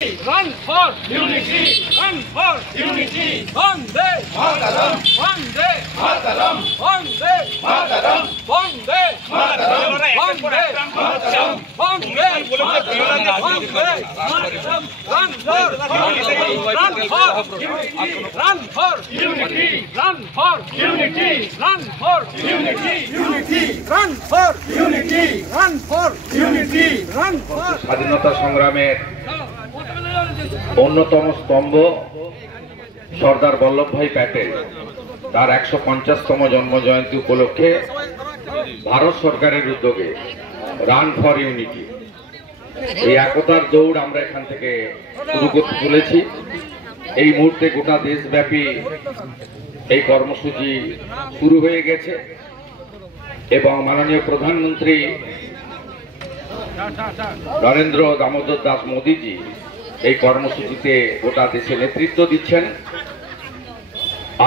Run for unity! Run for unity! Vande Mataram! Vande Mataram! Vande Mataram! Vande Mataram! Vande Mataram! Vande Mataram! Run for unity! Run for unity! Run for unity! Run for unity! Unity! Run for unity! Run for unity! Run for স্বাধীনতা সংগ্রামের অন্যতম স্তম্ভ সর্দার বল্লভভাই প্যাটেল তার ১৫০তম জন্মজয়ন্তী উপলক্ষে ভারত সরকারের উদ্যোগে run for unity এই একতার দৌড় আমরা এখান থেকে শুরু করতে চলেছি। এই মুহূর্তে গোটা দেশব্যাপী এই কর্মসূচি শুরু হয়ে গেছে এবং মাননীয় প্রধানমন্ত্রী নরেন্দ্র দামোদর দাস মোদীজি এই কর্মসূচিতে গোটা দেশে নেতৃত্ব দিচ্ছেন।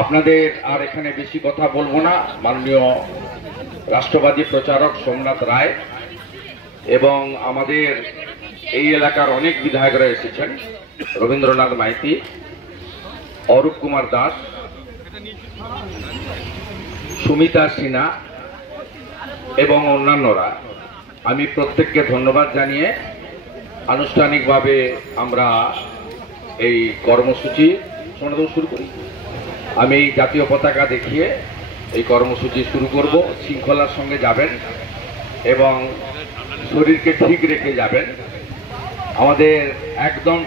আপনাদের আর এখানে বেশি কথা বলবো না। মাননীয় রাষ্ট্রবাদী প্রচারক সোমনাথ রায় এবং আমাদের এই এলাকার অনেক বিধায়করা এসেছেন, রবীন্দ্রনাথ মাইতি, অরূপ কুমার দাস, সুমিতা সিনহা এবং অন্যান্যরা। আমি প্রত্যেককে ধন্যবাদ জানিয়ে আনুষ্ঠানিকভাবে আমরা এই কর্মসূচি শুরু করি। আমি জাতীয় পতাকা দেখিয়ে এই কর্মসূচি শুরু করব। শৃঙ্খলার সঙ্গে যাবেন এবং শরীরকে ঠিক রেখে যাবেন। আমাদের একদম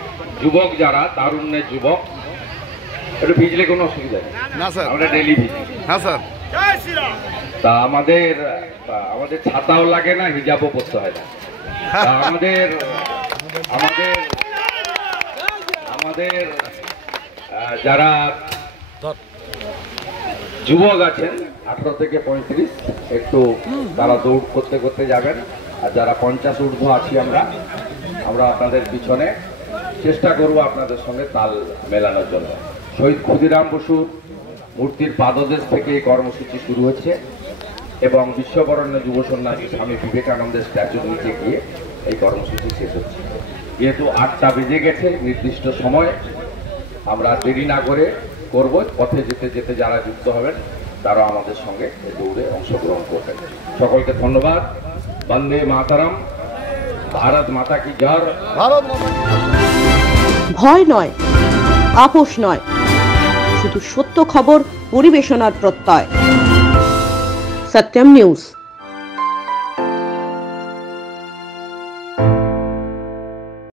যুবক যারা, তারুণ্যের যুবক, একটু ভিজলে কোনো অসুবিধা নেই, আমরা ডেলি ভিজি। হ্যাঁ স্যার। তা আমাদের ছাতাও লাগে না, হিজাবও পরতে হয় না। আমাদের আমাদের আমাদের যারা যুবক আছেন 18 থেকে 35, একটু তারা দৌড় করতে করতে যাবেন। আর যারা 50 ঊর্ধ্ব আছি আমরা আপনাদের পিছনে চেষ্টা করব আপনাদের সঙ্গে তাল মেলানোর জন্য। শহীদ ক্ষুদিরাম বসুর মূর্তির পাদদেশ থেকে এই কর্মসূচি শুরু হচ্ছে এবং বিশ্ববরণ্য যুব সন্ন্যাসী স্বামী বিবেকানন্দের স্ট্যাচুর নিচে গিয়ে এই কর্মসূচি শেষ হচ্ছে। যেহেতু 8টা বেজে গেছে, নির্দিষ্ট সময় আমরা দেরি না করে করব। পথে যেতে যেতে যারা যুক্ত হবেন তারাও আমাদের সঙ্গে দৌড়ে অংশগ্রহণ করবেন। সকলকে ধন্যবাদ। বন্দে মাতারাম। ভারত মাতা কি জয়। ভয় নয়, আপোষ নয়, শুধু সত্য খবর পরিবেশনার প্রত্যয়। সত্যম নিউজ।